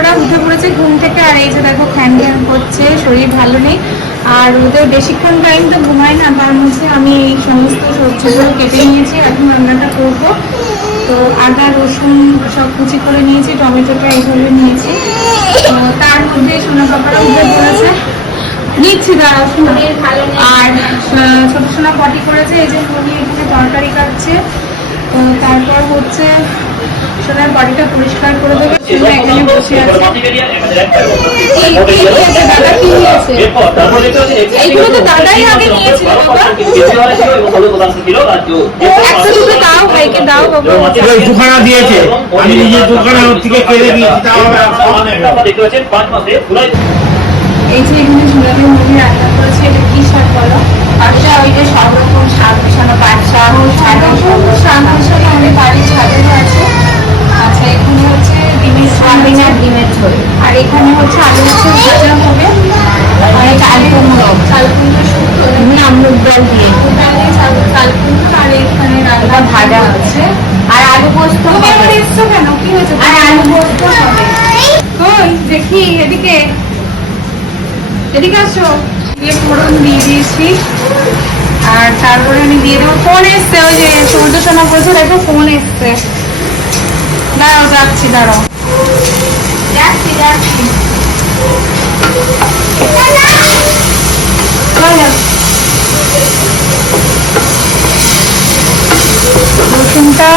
পাপারা উঠে পড়েছে ঘুম থেকে, আর এই যে দেখো ফ্যান ফ্যান করছে, শরীর ভালো নেই। আর ওদের বেশিক্ষণ টাইম তো ঘুমায় না, তার মধ্যে আমি এই সমস্ত সবজিগুলো কেটে নিয়েছি, এখন রান্নাটা করবো। তো আদা রসুন সব কুচি করে নিয়েছি, টমেটোটা এইভাবে নিয়েছি। তো তার মধ্যে সোনা পাপারা উঠে পড়েছে, নিচ্ছি দাঁড়াও শোনা। আর ছোট সোনা পটি করেছে, এই যে মুড়ি এখানে তরকারি কাটছে। তো তারপর হচ্ছে সোনার বডিটা পরিষ্কার করে দেবে, সোনা এখানে বসে আছে। দাদা কি নিয়েছে? এইগুলো তো দাদাই আগে নিয়েছিল বাবা। একটা দুটো দাও, ভাইকে দাও বাবা। দুখানা দিয়েছে, আমি নিজে দুখানা থেকে কেড়ে দিয়েছি। এই যে এখানে সোনাকে মুড়ি রান্না করেছে, এটা কি শাক বলো? আচ্ছা, ওই যে সব রকম শাক মিশানো, পাট শাক, শাক মশলা আমাদের বাড়ির ছাদেও আছে। আচ্ছা, এখানে হচ্ছে ডিমের সোয়াবিন আর ডিমের ঝোল, আর এখানে হচ্ছে আলু মাছের ভাজা হবে, মানে চাল কুমড়ো, চাল কুমড়ো শুক্তো মুগ ডাল দিয়ে, চাল কুমড়ো, আর এখানে রান্না ভাজা হচ্ছে, আর আলু পোস্ত তুমি হবে। আবার এসছো কেন, কি হয়েছে? আর আলু পোস্ত হবে। কই দেখি, এদিকে এদিকে আসো। দিয়ে ফোড়ন দিয়ে দিয়েছি, আর তারপরে আমি দিয়ে দেবো। ফোন এসছে, ওই যে সূর্য সোনা বলছে দেখো ফোন এসছে। দাঁড়াও যাচ্ছি, দাঁড়াও যাচ্ছি যাচ্ছি। রসুনটা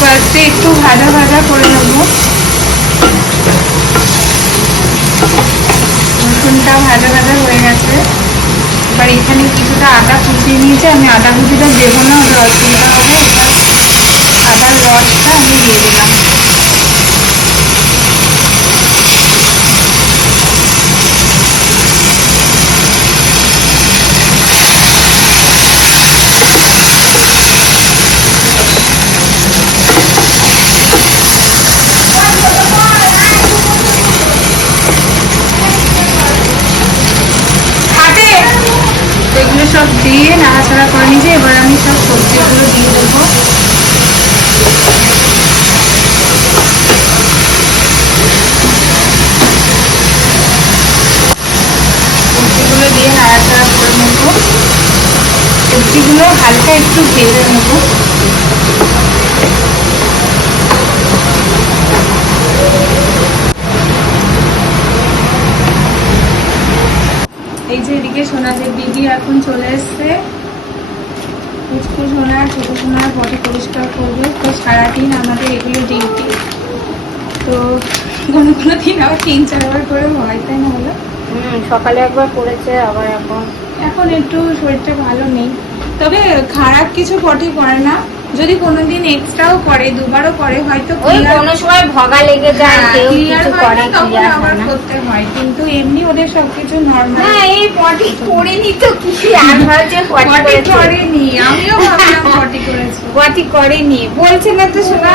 ফার্স্টে একটু ভাজা ভাজা করে নেবো। রসুনটা ভাজা ভাজা হয়ে গেছে। এবার এখানে কিছুটা আদা কুচিয়ে নিয়েছে, আমি আদা কুচিটা দেবো না, ওটা অসুবিধা হবে। আদার রসটা আমি দিয়ে দিলাম। এগুলো সব দিয়ে নাড়াচাড়া করে নিয়েছি। এবার আমি সব সবজিগুলো দিয়ে দেবো। সবজিগুলো দিয়ে নাড়াচাড়া করে নেব। সবজিগুলো হালকা একটু ভেজে নেব। এই যে এদিকে সোনাদের দিদি এখন চলে এসছে। পুচকু সোনা, ছোট সোনার বডি পরিষ্কার করবে। তো সারাদিন আমাদের এগুলো ডিউটি। তো কোনো কোনো দিন আবার 3-4 বার করে হয়, তাই না বলো? সকালে একবার করেছে, আবার এখন একটু শরীরটা ভালো নেই, তবে খারাপ কিছু পটি করে না। যদি কোনোদিন এক্সট্রাও করে, দুবারও করে, হয়তো কোনো সময় ভগা লেগে যায়, কেউ কিছু করে, তখন আবার করতে হয়, কিন্তু এমনি ওদের সবকিছু নর্মাল। হ্যাঁ, এই পটি করেনি তো কিছু, আর ভাবছে পটি করেনি, আমিও ভাবলাম পটি করেছে। পটি করেনি বলছে না তো শোনা,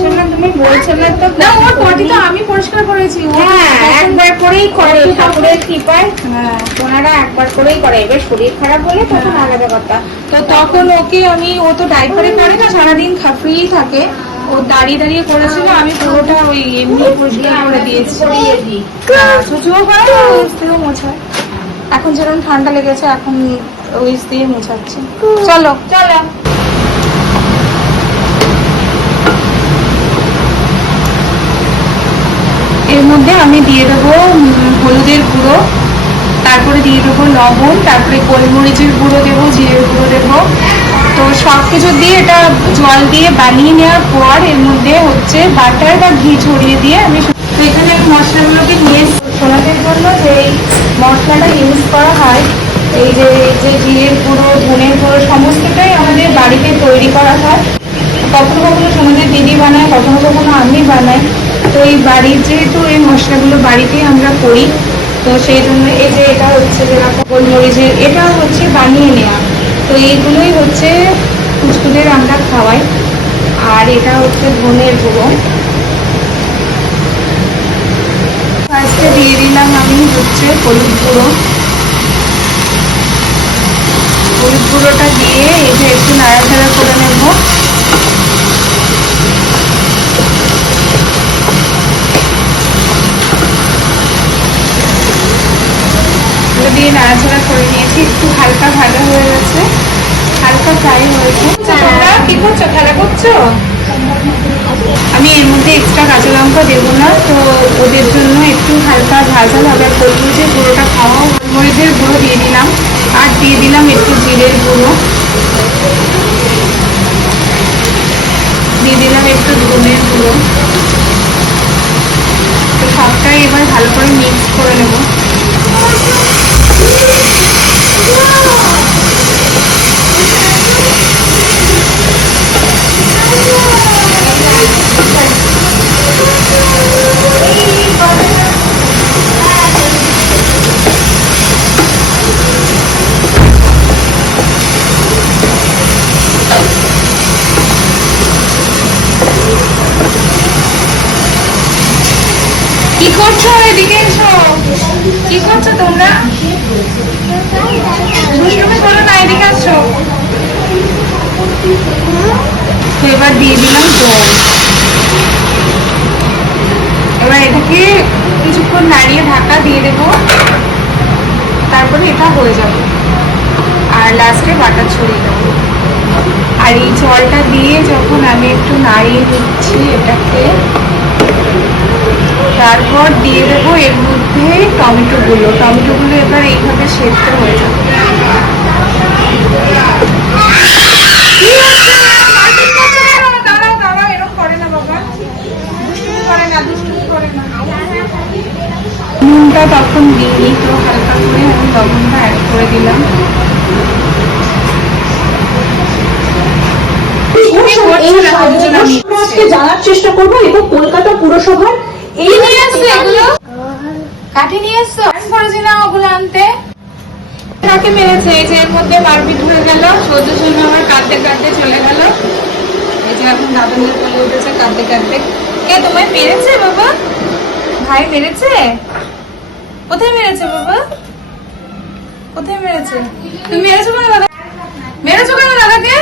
শোনা তুমি বলছো না তো। না, ওর পটি তো আমি পরিষ্কার করেছি। হ্যাঁ, একবার করেই করে, ঠাকুরের কৃপায়। হ্যাঁ, ওনারা একবার করেই করে। এবার শরীর খারাপ হলে তখন আলাদা কথা। তো তখন ওকে আমি, ও তো ডাইপারে করে না, সারাদিন ফ্রি থাকে, ও দাঁড়িয়ে দাঁড়িয়ে করেছিল, আমি পুরোটা ওই এমনি পরিষ্কার করে দিয়েছি। সুচুও করে, উইস দিয়েও মোছায়। এখন যেরকম ঠান্ডা লেগেছে, এখন উইস দিয়ে মোছাচ্ছি। চলো চলো। এর মধ্যে আমি দিয়ে দেবো হলুদের গুঁড়ো, তারপরে দিয়ে দেবো লবণ, তারপরে গোলমরিচের গুঁড়ো দেবো, জিরের গুঁড়ো দেবো। তো সব কিছু দিয়ে এটা জল দিয়ে বানিয়ে নেওয়ার পর এর মধ্যে হচ্ছে বাটার বা ঘি ছড়িয়ে দিয়ে আমি, তো এখানে মশলাগুলোকে নিয়ে সোনাদের জন্য যে মশলাটা ইউজ করা হয়, এই যে জিরের গুঁড়ো, ধনের গুঁড়ো, সমস্তটাই আমাদের বাড়িতে তৈরি করা হয়। কখনো কখনো সোনাদের দিদি বানায়, কখনো কখনো আমি বানাই। তো এই বাড়ির যেহেতু এই মশলাগুলো বাড়িতেই আমরা করি, তো সেই জন্য এই যে এটা হচ্ছে যেরকম গোলমরিচের, এটা হচ্ছে বানিয়ে নেওয়া। তো এইগুলোই হচ্ছে পুচকুদের আমরা খাওয়াই। আর এটা হচ্ছে ধনের গুঁড়ো। ফার্স্টে দিয়ে দিলাম আমি হচ্ছে হলুদ গুঁড়ো। হলুদ গুঁড়োটা দিয়ে এই যে একটু নাড়াচাড়া করে নেব। দিয়ে নাড়াচাড়া করে নিয়েছি, একটু হালকা ভাজা হয়ে গেছে, হালকা ফ্রাই হয়েছে। তোমরা কি করছো, খেলা করছো? আমি এর মধ্যে এক্সট্রা কাঁচা লঙ্কা দেবো না, তো ওদের জন্য একটু হালকা ভাজা হবে। গোলমরিচের গুঁড়োটা খাওয়া, গোলমরিচের গুঁড়ো দিয়ে দিলাম, আর দিয়ে দিলাম একটু জিরের গুঁড়ো, দিয়ে দিলাম একটু ধনের গুঁড়ো। তো সবটাই এবার ভালো করে মিক্স করে নেব। কি করছো, এদিকে এসো। কি করছো তোমরা? দুষ্টুমি করো না, এদিকে আসো। তো এবার দিয়ে দিলাম জল। এবার এটাকে কিছুক্ষণ নাড়িয়ে ঢাকা দিয়ে দেবো, তারপরে এটা হয়ে যাবে। আর লাস্টে বাটার ছড়িয়ে দেবো। আর এই জলটা দিয়ে যখন আমি একটু নাড়িয়ে দিচ্ছি এটাকে, তারপর দিয়ে দেবো এর মধ্যে টমেটোগুলো। টমেটোগুলো এবার এইভাবে সেদ্ধ হয়ে যাবে। নুনটা তখন দিইনি, তো হালকা করে আমি লবণটা অ্যাড করে দিলাম। আজকে জানার চেষ্টা করবো এটা কলকাতা পুরসভার এই নিয়ে আসছো এগুলো, কাঠি নিয়ে আসছো? আমি করেছিলাম ওগুলো আনতে। কাকে মেরেছে? এই যে এর মধ্যে মারপিট হয়ে গেল, সহ্য সহ্য আমার কাঁদতে কাঁদতে চলে গেল। এই যে এখন দাদুদের চলে উঠেছে কাঁদতে কাঁদতে। কে তোমায় মেরেছে বাবা? ভাই মেরেছে? কোথায় মেরেছে বাবা? কোথায় মেরেছে? তুমি মেরেছো কেন দাদা? মেরেছো কেন দাদাকে?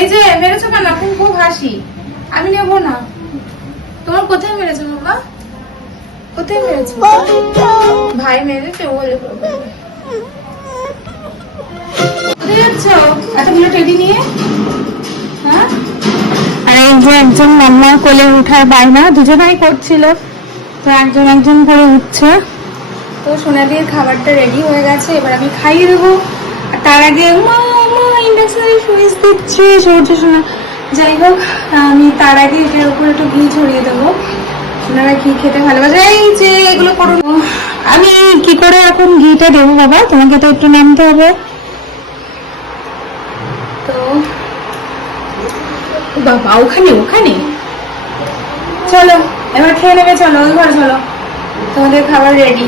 এই যে মেরেছো কেন? এখন খুব হাসি, আমি নেবো না। তোমার কোথায় মেরেছে বাবা? কোথায় মেরেছে? ভাই মেরেছে বলে। কোথায় যাচ্ছ এতগুলো টেডি নিয়ে? হ্যাঁ, আর এই যে একজন মাম্মার কোলে উঠার বায়না দুজনেই করছিল, তো একজন একজন করে উঠছে। তো সোনাদির খাবারটা রেডি হয়ে গেছে, এবার আমি খাইয়ে দেবো। আর তার আগে মা ইন্ডাকশনে সুইচ দিচ্ছি সূর্য সোনা। যাই হোক, আমি তার আগে এটার উপর একটু ঘি ছড়িয়ে দেবো। আপনারা ঘি খেতে ভালোবাসে, এই যে এগুলো করুন। আমি কি করে এখন ঘিটা দেবো বাবা? তোমাকে তো একটু নামতে হবে। তো বাবা ওখানে ওখানে চলো, এবার খেয়ে নেবে। চলো ওই ঘরে চলো, তোমাদের খাবার রেডি।